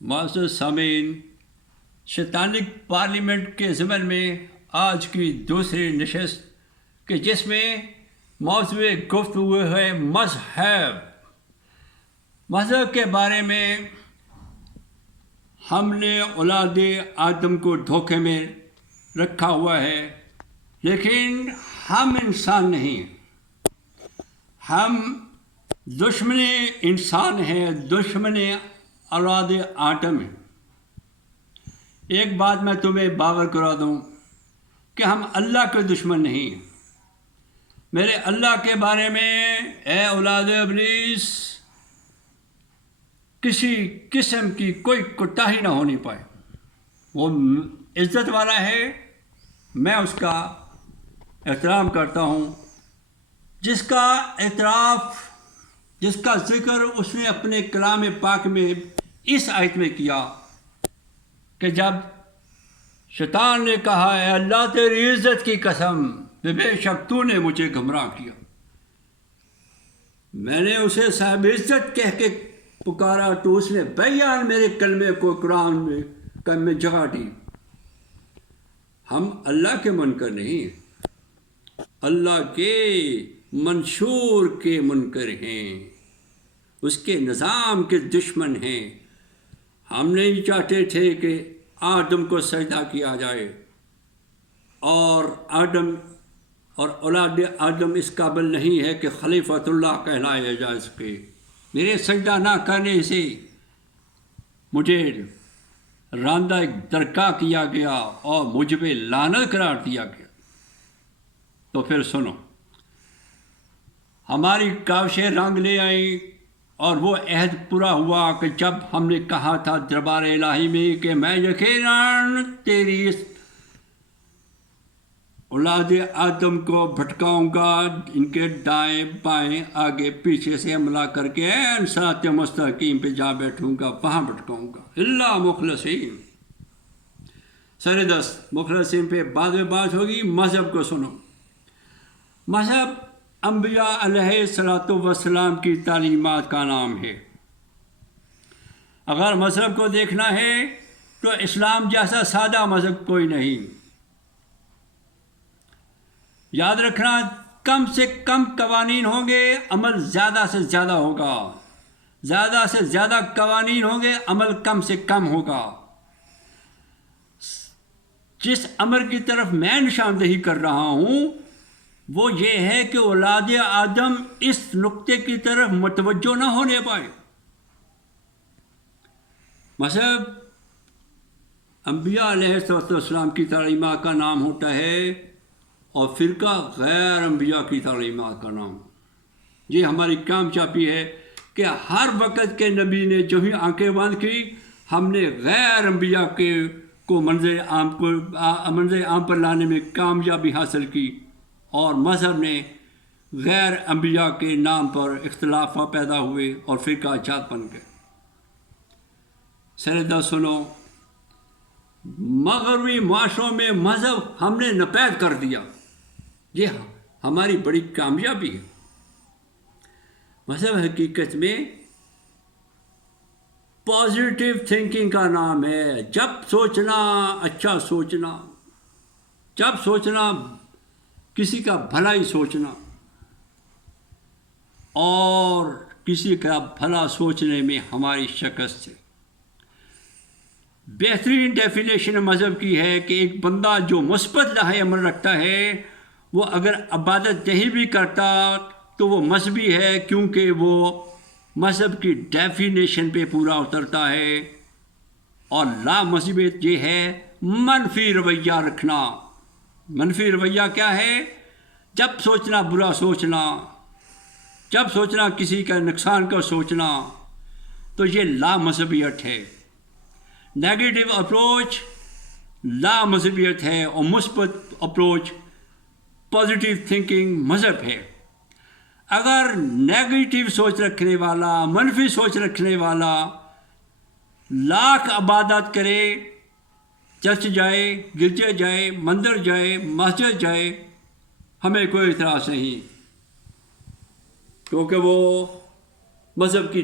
معزز سامعین، شیطانک پارلیمنٹ کے ضمن میں آج کی دوسری نشست کہ جس میں موضوع گفتگو ہے مذہب کے بارے میں ہم نے اولاد آدم کو دھوکے میں رکھا ہوا ہے، لیکن ہم انسان نہیں ہیں، ہم دشمن انسان ہیں، دشمن اولاد آدم ہیں۔ ایک بات میں تمہیں باور کرا دوں کہ ہم اللہ کے دشمن نہیں ہیں۔ میرے اللہ کے بارے میں اے اولاد ابلیس کسی قسم کی کوئی کوتاہی نہ ہونی پائے۔ وہ عزت والا ہے، میں اس کا احترام کرتا ہوں، جس کا اعتراف، جس کا ذکر اس نے اپنے کلام پاک میں اس آیت میں کیا کہ جب شیطان نے کہا اے اللہ تیری عزت کی قسم بے شک تو نے مجھے گمراہ کیا، میں نے اسے صاحب عزت کہہ کے پکارا تو اس نے بیان میرے کلمے کو قرآن میں جگہ دی۔ ہم اللہ کے منکر نہیں ہیں، اللہ کے منشور کے منکر ہیں، اس کے نظام کے دشمن ہیں۔ ہم نہیں چاہتے تھے کہ آدم کو سجدہ کیا جائے اور آدم اور اولاد آدم اس قابل نہیں ہے کہ خلیفۃ اللہ کہلایا جا سکے۔ میرے سجدہ نہ کرنے سے مجھے راندہ درکا کیا گیا اور مجھ پہ لعنت قرار دیا گیا۔ تو پھر سنو، ہماری کاوشیں رنگ لے آئیں اور وہ عہد پورا ہوا کہ جب ہم نے کہا تھا دربار الہی میں کہ میں یقیناً تیری اس اولاد آدم کو بھٹکاؤں گا، ان کے دائیں بائیں آگے پیچھے سے حملہ کر کے صراط مستقیم پہ جا بیٹھوں گا، وہاں بھٹکاؤں گا۔ اللہ مخلصین، سر دست مخلصین پہ بعد میں بات ہوگی۔ مذہب کو سنو، مذہب انبیاء علیہ الصلوۃ والسلام کی تعلیمات کا نام ہے۔ اگر مذہب کو دیکھنا ہے تو اسلام جیسا سادہ مذہب کوئی نہیں۔ یاد رکھنا، کم سے کم قوانین ہوں گے، عمل زیادہ سے زیادہ ہوگا، زیادہ سے زیادہ قوانین ہوں گے، عمل کم سے کم ہوگا۔ جس امر کی طرف میں نشاندہی کر رہا ہوں وہ یہ ہے کہ اولاد آدم اس نقطے کی طرف متوجہ نہ ہونے پائے۔ مذہب انبیاء علیہ السلام کی تعلیمات کا نام ہوتا ہے اور فرقہ غیر انبیاء کی تعلیمات کا نام۔ یہ ہماری کامیابی ہے کہ ہر وقت کے نبی نے جو ہی آنکھیں بند کی، ہم نے غیر انبیاء کو منظر عام پر لانے میں کامیابی حاصل کی، اور مذہب نے غیر انبیاء کے نام پر اختلافات پیدا ہوئے اور فرقہ جات بن گئے۔ سردہ سنو، مغربی معاشروں میں مذہب ہم نے نپید کر دیا، یہ ہماری بڑی کامیابی ہے۔ مذہب حقیقت میں پازیٹیو تھنکنگ کا نام ہے۔ جب سوچنا اچھا سوچنا، جب سوچنا کسی کا بھلا ہی سوچنا، اور کسی کا بھلا سوچنے میں ہماری شکست ہے۔ بہترین ڈیفینیشن مذہب کی ہے کہ ایک بندہ جو مثبت لائحہ عمل رکھتا ہے، وہ اگر عبادت نہیں بھی کرتا تو وہ مذہبی ہے، کیونکہ وہ مذہب کی ڈیفینیشن پہ پورا اترتا ہے۔ اور لا مذہبیت یہ ہے منفی رویہ رکھنا۔ منفی رویہ کیا ہے؟ جب سوچنا برا سوچنا، جب سوچنا کسی کا نقصان کا سوچنا، تو یہ لا مذہبیت ہے۔ نیگیٹو اپروچ لا مذہبیت ہے اور مثبت اپروچ پازیٹیو تھنکنگ مذہب ہے۔ اگر نیگیٹو سوچ رکھنے والا، منفی سوچ رکھنے والا لاکھ عبادت کرے، چرچ جائے، گرجے جائے، مندر جائے، مسجد جائے، ہمیں کوئی اعتراض نہیں، کیونکہ وہ مذہب کی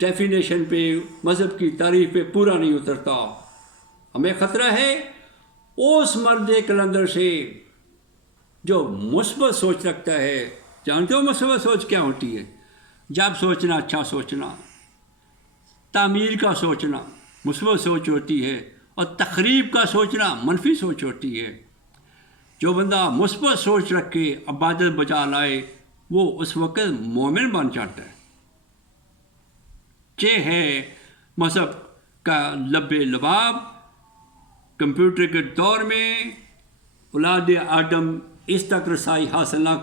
ڈیفینیشن پہ، مذہب کی تعریف پہ پورا نہیں اترتا۔ ہمیں خطرہ ہے اس مرد کلندر سے جو مثبت سوچ رکھتا ہے۔ جانتے ہو مثبت سوچ کیا ہوتی ہے؟ جب سوچنا اچھا سوچنا، تعمیر کا سوچنا مثبت سوچ ہوتی ہے، اور تخریب کا سوچنا منفی سوچ ہوتی ہے۔ جو بندہ مثبت سوچ رکھ کے عبادت بجا لائے وہ اس وقت مومن بن جاتا ہے۔ یہ ہے مذہب کا لب لباب۔ کمپیوٹر کے دور میں اولاد آدم اس تک رسائی حاصل نہ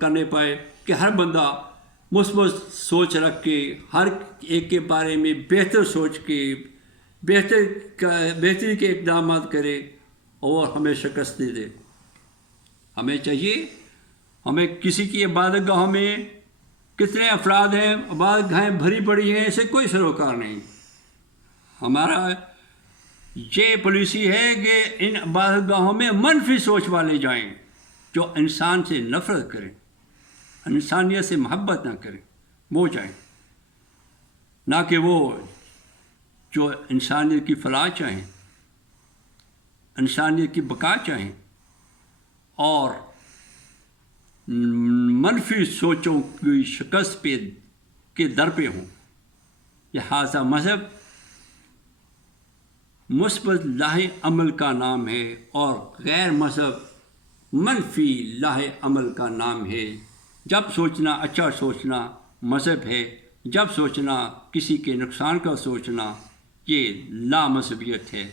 کرنے پائے کہ ہر بندہ مثبت سوچ رکھ کے ہر ایک کے بارے میں بہتر سوچ کے بہتری کے اقدامات کرے اور ہمیں شکست دے دے۔ ہمیں چاہیے، ہمیں کسی کی عبادت گاہوں میں کتنے افراد ہیں، عبادت گاہیں بھری پڑی ہیں، اسے کوئی سروکار نہیں۔ ہمارا یہ پالیسی ہے کہ ان عبادت گاہوں میں منفی سوچ والے جائیں، جو انسان سے نفرت کریں، انسانیت سے محبت نہ کریں، وہ جائیں، نہ کہ وہ جو انسانیت کی فلاح چاہیں، انسانیت کی بقا چاہیں اور منفی سوچوں کی شکست کے در پہ ہوں۔ لہذا مذہب مثبت لاہ عمل کا نام ہے اور غیر مذہب منفی لاہ عمل کا نام ہے۔ جب سوچنا اچھا سوچنا مذہب ہے، جب سوچنا کسی کے نقصان کا سوچنا یہ لا مذہبیت ہے۔